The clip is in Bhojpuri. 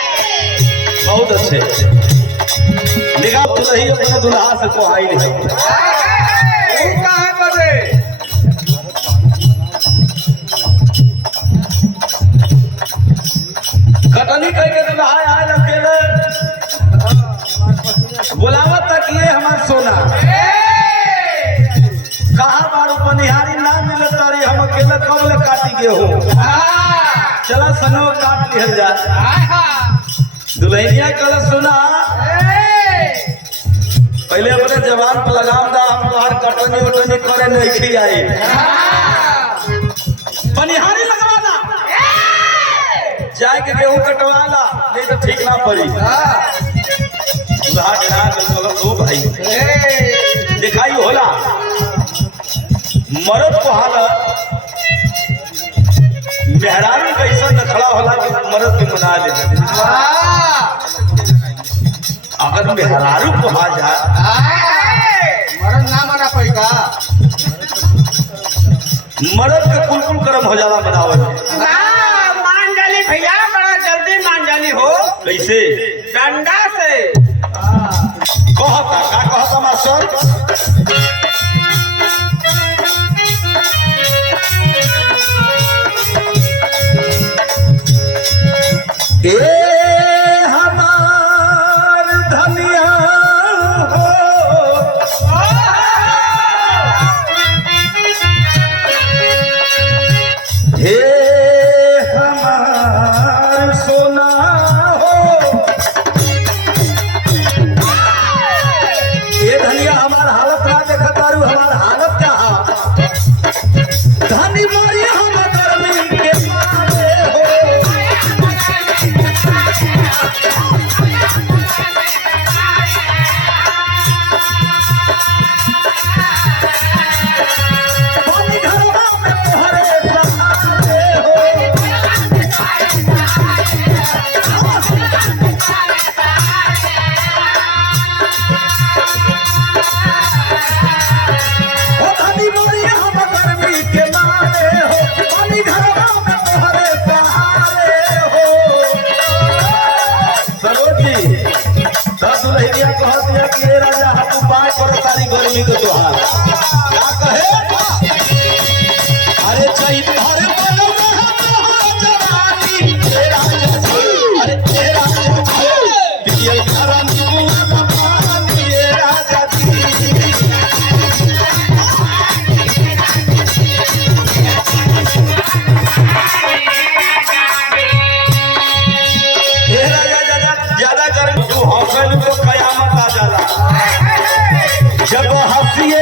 बहुत अच्छे निगाह तो रही अपने दुल्हा से को आई नहीं कटनी कह के दुल्हा आए अकेले बुलावत तक ये हमार सोना कहा बारू पनिहारी ना मिले तारी हम अकेले कब ले काटी के हो चला सनो काट लिहल जा दुल्हनिया कल सुना पहले अपने जवान पर लगाम दा हम बाहर कटनी उटनी करे नहीं आई पनिहारी लगवाना जाए के गेहूं कटवाला नहीं तो ठीक ना पड़ी दुल्हा गिरा चलो दो भाई दिखाई होला मर्द को हालत मेहरारू कैसा न खड़ा होला कि मर्द के मना दे अगर मेहरारू को आ जा मरद ना मना पैका मर्द के कुल कर्म हो जाला बनावे मान जाली भैया बड़ा जल्दी मान जाली हो कैसे डंडा से कहता मास्टर हमार धनिया हो हे हमार सोना हो ये धनिया हमार हालत ना देखा तारू हमार हालत क्या धनी मारी हम गर्मी के मारे हो पानी घरवा में तोहरे सहारे हो ओ धनी मारी हम गर्मी के मारे हो पानी घरवा में तोहरे सहारे हो सरोजी दुल्हनिया कह दिया कि हे राजा हम उपाय करो तारी गर्मी के तोहार क्या कहे अरे चैत भर बनल रहा तोहार जवानी हे राजा अरे हे राजा पियल करम बुआ पानी हे राजा जी हे राजा ज्यादा गर्मी तू हौसल तो कयामत आ जाला जब हंसिए